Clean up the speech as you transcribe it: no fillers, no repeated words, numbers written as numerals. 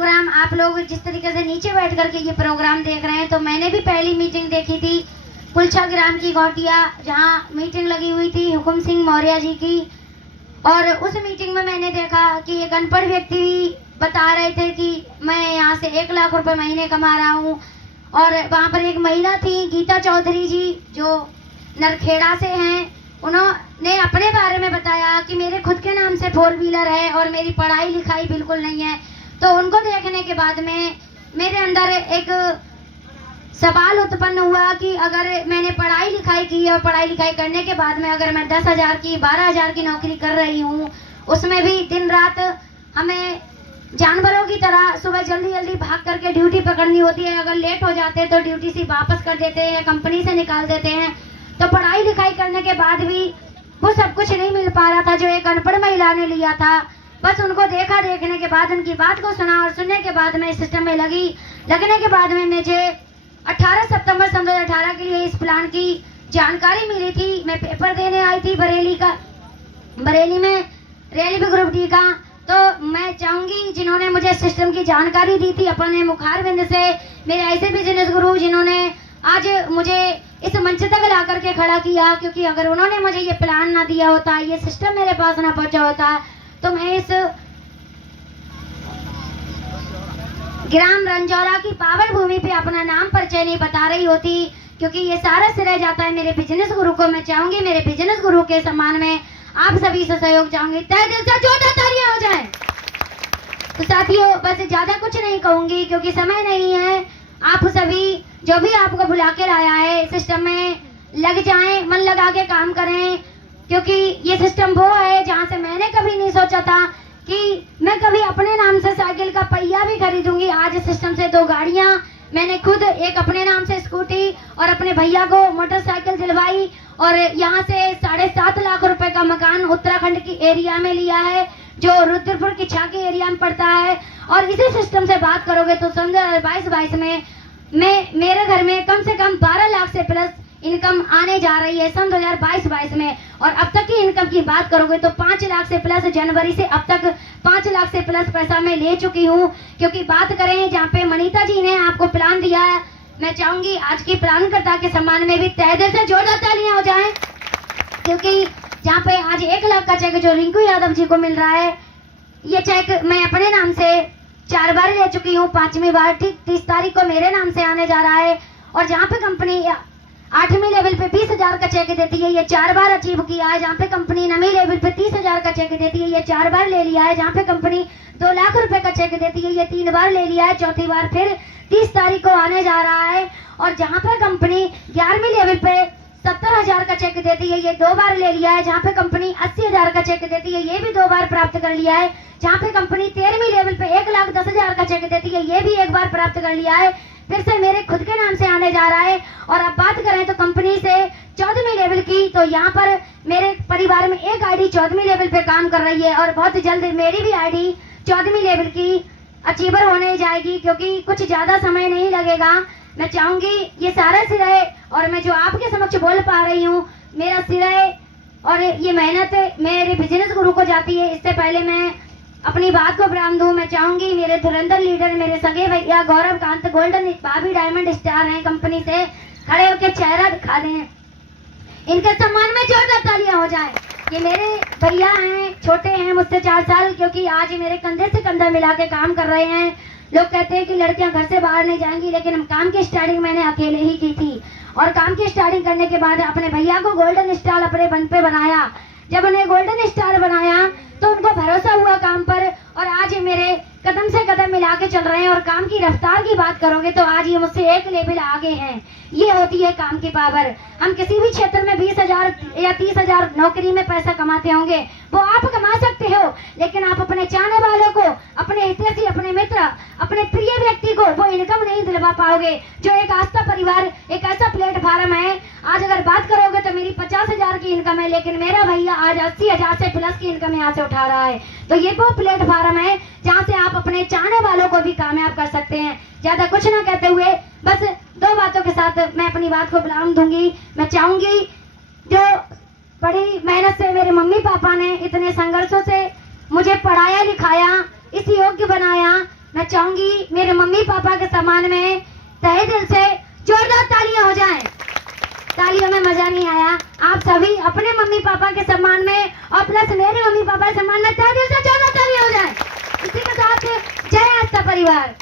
Programme आप लोग जिस तरीके से नीचे बैठ करके ये प्रोग्राम देख रहे हैं, तो मैंने भी पहली मीटिंग देखी थी कुलछा ग्राम की घोटिया, जहाँ मीटिंग लगी हुई थी हुकुम सिंह मौर्य जी की। और उस मीटिंग में मैंने देखा कि एक अनपढ़ व्यक्ति बता रहे थे कि मैं यहाँ से 1 लाख रुपए महीने कमा रहा हूँ। और वहाँ पर एक महिला थी गीता चौधरी जी, जो नरखेड़ा से हैं, उन्होंने अपने बारे में बताया कि मेरे खुद के नाम से 4 व्हीलर है और मेरी पढ़ाई लिखाई बिल्कुल नहीं है। तो उनको देखने के बाद में मेरे अंदर एक सवाल उत्पन्न हुआ कि अगर मैंने पढ़ाई लिखाई की और पढ़ाई लिखाई करने के बाद में अगर मैं 10,000 की 12,000 की नौकरी कर रही हूँ, उसमें भी दिन रात हमें जानवरों की तरह सुबह जल्दी जल्दी भाग करके ड्यूटी पकड़नी होती है, अगर लेट हो जाते हैं तो ड्यूटी से वापस कर देते हैं, कंपनी से निकाल देते हैं। तो पढ़ाई लिखाई करने के बाद भी वो सब कुछ नहीं मिल पा रहा था जो एक अनपढ़ महिला ने लिया था। बस उनको देखा, देखने के बाद उनकी बात को सुना और सुनने के बाद मैं सिस्टम में लगने के बाद में मुझे 18 सितंबर सन 2018 के लिए इस प्लान की जानकारी मिली थी। मैं पेपर देने आई थी बरेली में रेलवे ग्रुप डी का। तो मैं चाहूंगी जिन्होंने मुझे सिस्टम की जानकारी दी थी अपने मुखारबिंद से, मेरे ऐसे बिजनेस गुरु जिन्होंने आज मुझे इस मंच तक ला करके खड़ा किया, क्योंकि अगर उन्होंने मुझे ये प्लान ना दिया होता, ये सिस्टम मेरे पास ना पहुंचा होता, तो मैं इस ग्राम रंजौरा की पावन भूमि पे अपना नाम परिचय नहीं बता रही होती। क्योंकि ये सारा श्रेय जाता है मेरे बिजनेस गुरु को। मैं चाहूंगी मेरे बिजनेस गुरु के सम्मान में आप सभी से सहयोग चाहूंगी, तहे दिल से जोरदार तालियां हो जाए। तो साथियों, बस ज्यादा कुछ नहीं कहूंगी क्योंकि समय नहीं है। आप सभी जो भी आपको बुला के लाया है, सिस्टम में लग जाएं, मन लगा के काम करें, क्योंकि ये सिस्टम वो है जहाँ से मैंने कभी नहीं सोचा था कि मैं कभी अपने नाम से साइकिल का पहिया भी खरीदूंगी। आज सिस्टम से 2 गाड़ियां मैंने खुद, एक अपने नाम से स्कूटी और अपने भैया को मोटरसाइकिल दिलवाई, और यहाँ से 7.5 लाख रुपए का मकान उत्तराखंड की एरिया में लिया है, जो रुद्रपुर की छा के एरिया में पड़ता है। और इसी सिस्टम से बात करोगे तो सन 2022 में मेरे घर में कम से कम 12 लाख से प्लस इनकम आने जा रही है सन 2022 में। और अब तक की इनकम की बात करोगे तो 5 लाख से प्लस, जनवरी से अब तक 5 लाख से प्लस पैसा मैं ले चुकी हूँ। क्योंकि बात करें जहाँ पे मनीता जी ने आपको प्लान दिया है, मैं चाहूंगी आज की प्लानकर्ता के सम्मान में भी तहे दिल से जोरदार तालियां हो जाएं। क्योंकि जहाँ पे आज 1 लाख का चेक जो रिंकू यादव जी को मिल रहा है, ये चेक मैं अपने नाम से 4 बार ले चुकी हूँ। 5वीं बार ठीक 30 तारीख को मेरे नाम से आने जा रहा है। और जहाँ पे कंपनी 8वीं लेवल पे 20,000 का चेक देती है, ये 4 बार अचीव किया है। जहाँ पे कंपनी 9वीं लेवल पे 30,000 का चेक देती है, ये 4 बार ले लिया है। जहाँ पे कंपनी 2 लाख रुपए का चेक देती है, ये 3 बार ले लिया है। 4थी बार फिर 30 तारीख को आने जा रहा है। और जहाँ पे कंपनी 11वीं लेवल पे 70,000 का चेक देती है, ये 2 बार ले लिया है। जहाँ पे कंपनी 80,000 का चेक देती है, ये भी 2 बार प्राप्त कर लिया है। जहाँ पे कंपनी 13वीं लेवल पे 1,10,000 का चेक देती है, ये भी 1 बार प्राप्त कर लिया है। फिर से मेरे खुद के नाम से आने जा रहा है। और अब बात करें तो कंपनी से 14वीं लेवल की, तो यहाँ पर मेरे परिवार में एक आईडी 14वीं लेवल पे काम कर रही है, और बहुत जल्द मेरी भी आईडी 14वीं लेवल की अचीवर होने जाएगी, क्योंकि कुछ ज्यादा समय नहीं लगेगा। मैं चाहूंगी ये सारा श्रेय, और मैं जो आपके समक्ष बोल पा रही हूँ, मेरा श्रेय और ये मेहनत मेरे बिजनेस गुरु को जाती है। इससे पहले मैं अपनी बात को विराम दूं, मैं चाहूंगी मेरे धुरंधर लीडर, मेरे सगे भैया गौरव कांत गोल्डन भाभी डायमंड स्टार हैं कंपनी से, खड़े होकर चेहरा दिखा दें, इनके सम्मान में जोरदार तालियां हो जाए। ये मेरे भैया हैं, छोटे हैं मुझसे 4 साल, क्योंकि आज मेरे कंधे से कंधा मिला के काम कर रहे हैं। लोग कहते हैं कि लड़कियां घर से बाहर नहीं जाएंगी, लेकिन हम काम की स्टार्टिंग मैंने अकेले ही की थी। और काम की स्टार्टिंग करने के बाद अपने भैया को गोल्डन स्टार अपने बन पे बनाया। जब उन्हें गोल्डन स्टार बनाया तो उनको भरोसा हुआ काम पर, और आज मेरे कदम से कदम मिला के चल रहे हैं। और काम की रफ्तार की बात करोगे तो आज ये मुझसे 1 लेवल आगे हैं। ये होती है काम की पावर। हम किसी भी क्षेत्र में 20,000 या 30,000 नौकरी में पैसा कमाते होंगे, वो आप कमा सकते हो, लेकिन आप अपने चाहने वालों को, अपने हितैषी, अपने मित्र, अपने प्रिय व्यक्ति को वो इनकम नहीं दिलवा पाओगे। जो एक आस्था परिवार एक ऐसा प्लेटफार्म है, आज अगर बात करोगे तो मेरी 50,000 की इनकम है, लेकिन मेरा भैया आज 80,000 से प्लस की इनकम यहाँ से उठा रहा है। तो ये वो प्लेटफार्म है जहाँ से आप अपने चाहने वालों को भी कामयाब कर सकते हैं। ज्यादा कुछ ना कहते हुए बस 2 बातों के साथ मैं अपनी बात को विराम दूंगी। मैं चाहूंगी जो बड़ी मेहनत से मेरे मम्मी पापा ने इतने संघर्षों से मुझे पढ़ाया लिखाया, इस योग्य बनाया, मैं चाहूंगी मेरे मम्मी पापा के सम्मान में तहे दिल से जोरदार तालियां हो जाएं। तालियों में मजा नहीं आया, आप सभी अपने मम्मी पापा के सम्मान में और प्लस मेरे मम्मी पापा के सम्मान में तहे दिल से जोरदार तालियां हो जाएं। इसी के साथ जय आस्था परिवार।